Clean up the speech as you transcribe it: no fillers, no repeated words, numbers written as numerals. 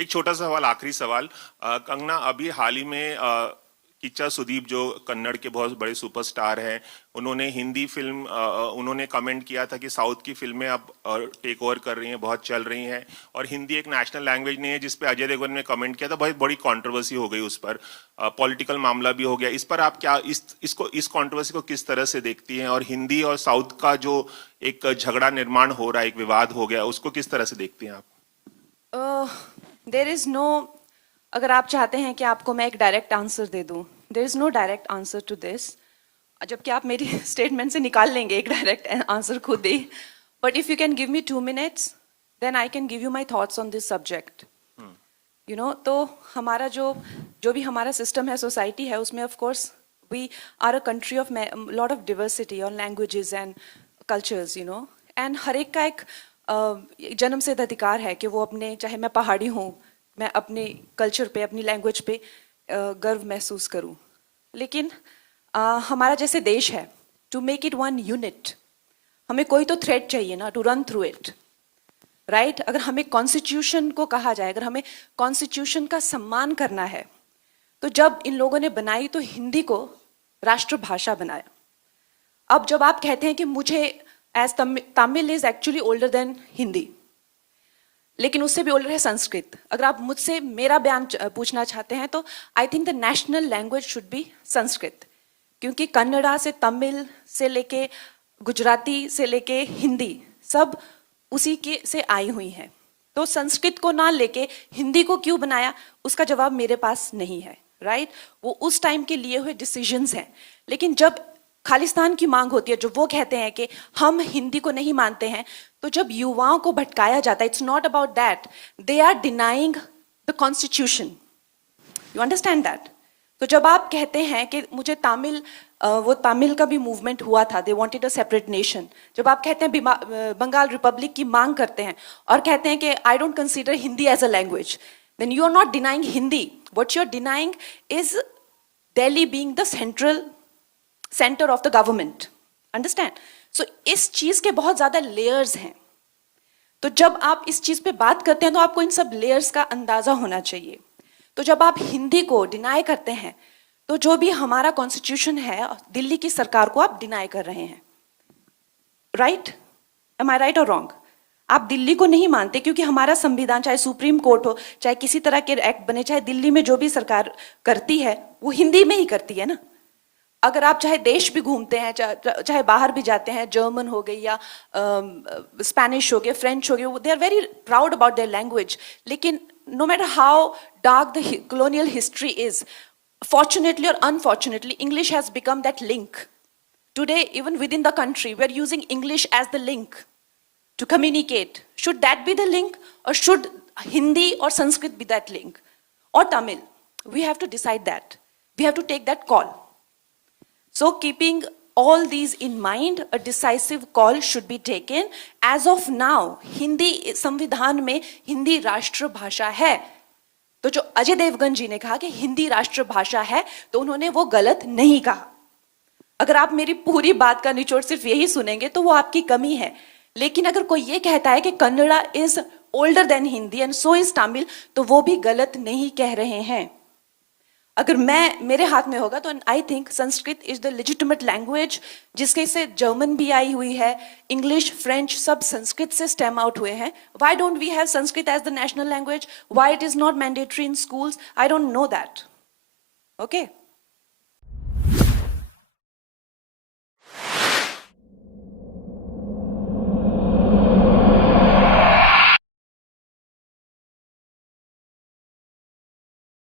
एक छोटा सा सवाल, आखिरी सवाल। कंगना, अभी हाल ही में किच्चा सुदीप जो कन्नड़ के बहुत बड़े सुपरस्टार हैं, उन्होंने हिंदी फिल्म उन्होंने कमेंट किया था कि साउथ की फिल्में अब टेक ओवर कर रही हैं, बहुत चल रही हैं, और हिंदी एक नेशनल लैंग्वेज नहीं है, जिस पे अजय देवगन ने कमेंट किया था, बहुत बड़ी कंट्रोवर्सी हो गई उस पर, पॉलिटिकल मामला भी हो गया। इस पर आप क्या इस कंट्रोवर्सी को किस तरह से देखती हैं, और हिंदी और साउथ का जो एक झगड़ा निर्माण हो रहा है, एक विवाद हो गया, उसको किस तरह से देखती हैं आप? देयर इज नो, अगर आप चाहते हैं कि आपको मैं एक डायरेक्ट आंसर दे दूं, there is no direct answer to this, जबकि आप मेरी स्टेटमेंट से निकाल लेंगे एक डायरेक्ट आंसर खुद ही। But if you can give me 2 minutes, then I can give you my thoughts on this subject. You know, तो हमारा जो भी हमारा सिस्टम है, सोसाइटी है, उसमें of course we are a country of lot of diversity और languages and cultures, you know, and हर एक का एक जन्म सिद्ध अधिकार है कि वो अपने, चाहे मैं पहाड़ी हूँ, मैं अपने कल्चर पे, अपनी लैंग्वेज पे गर्व महसूस करूँ। लेकिन हमारा जैसे देश है, to make it one unit, हमें कोई तो थ्रेड चाहिए ना, to run through it, right? अगर हमें कॉन्स्टिट्यूशन को कहा जाए, अगर हमें कॉन्स्टिट्यूशन का सम्मान करना है, तो जब इन लोगों ने बनाई तो हिंदी को राष्ट्रभाषा बनाया। अब जब आप कहते हैं कि मुझे as Tamil is actually older than Hindi, लेकिन उससे भी ओल्डर है संस्कृत। अगर आप मुझसे मेरा बयान पूछना चाहते हैं, तो I think the national language should be Sanskrit, क्योंकि कन्नड़ा से तमिल से लेके गुजराती से लेके हिंदी सब उसी के से आई हुई हैं। तो संस्कृत को ना लेके हिंदी को क्यों बनाया, उसका जवाब मेरे पास नहीं है, राइट? वो उस टाइम के लिए हुए डिसीजंस हैं। लेकिन जब खालिस्तान की मांग होती है, जो वो कहते हैं कि हम हिंदी को नहीं मानते हैं, तो जब युवाओं को भटकाया जाता है, it's not about that, they are denying the constitution, you understand that? तो जब आप कहते हैं कि मुझे तमिल, वो तमिल का भी मूवमेंट हुआ था, they wanted a separate nation, जब आप कहते हैं बंगाल रिपब्लिक की मांग करते हैं और कहते हैं कि I don't consider Hindi as a language, then you are not denying Hindi, what you are denying is Delhi being the centre of the government, understand? So इस चीज के बहुत ज्यादा लेयर्स हैं। तो जब आप इस चीज पे बात करते हैं, तो आपको इन सब लेयर्स का अंदाजा होना चाहिए। तो जब आप हिंदी को डिनाई करते हैं, तो जो भी हमारा कॉन्स्टिट्यूशन है, दिल्ली की सरकार को आप डिनाई कर रहे हैं, राइट? एम आई राइट और रॉन्ग? आप दिल्ली को नहीं मानते, क्योंकि हमारा संविधान, चाहे सुप्रीम कोर्ट हो, चाहे किसी तरह के एक्ट बने, चाहे दिल्ली में जो भी सरकार करती है वो हिंदी में ही करती है ना। अगर आप चाहे देश भी घूमते हैं, चाहे बाहर भी जाते हैं, जर्मन हो गई या स्पेनिश हो गए, फ्रेंच हो गए, they are very proud about their language. लेकिन no matter how dark the colonial history is, fortunately or unfortunately, English has become that link. Today, even within the country, we are using English as the link to communicate. Should that be the link, or should Hindi or Sanskrit be that link? Or Tamil? We have to decide that. We have to take that call. So keeping all these in mind, a decisive call should be taken. As of now, Hindi संविधान में हिंदी राष्ट्रभाषा है। तो जो अजय देवगन जी ने कहा कि हिंदी राष्ट्रभाषा है, तो उन्होंने वो गलत नहीं कहा। अगर आप मेरी पूरी बात का निचोड़ सिर्फ यही सुनेंगे, तो वो आपकी कमी है। लेकिन अगर कोई ये कहता है कि Kannada is older than Hindi and so is Tamil, तो वो भी गलत नहीं कह रहे हैं। अगर मेरे हाथ में होगा, तो I think Sanskrit is the legitimate language, जिसके से जर्मन भी आई हुई है, इंग्लिश, फ्रेंच, सब संस्कृत से स्टेम आउट हुए हैं। Why don't we have Sanskrit as the national language? Why it is not mandatory in schools? I don't know that, okay?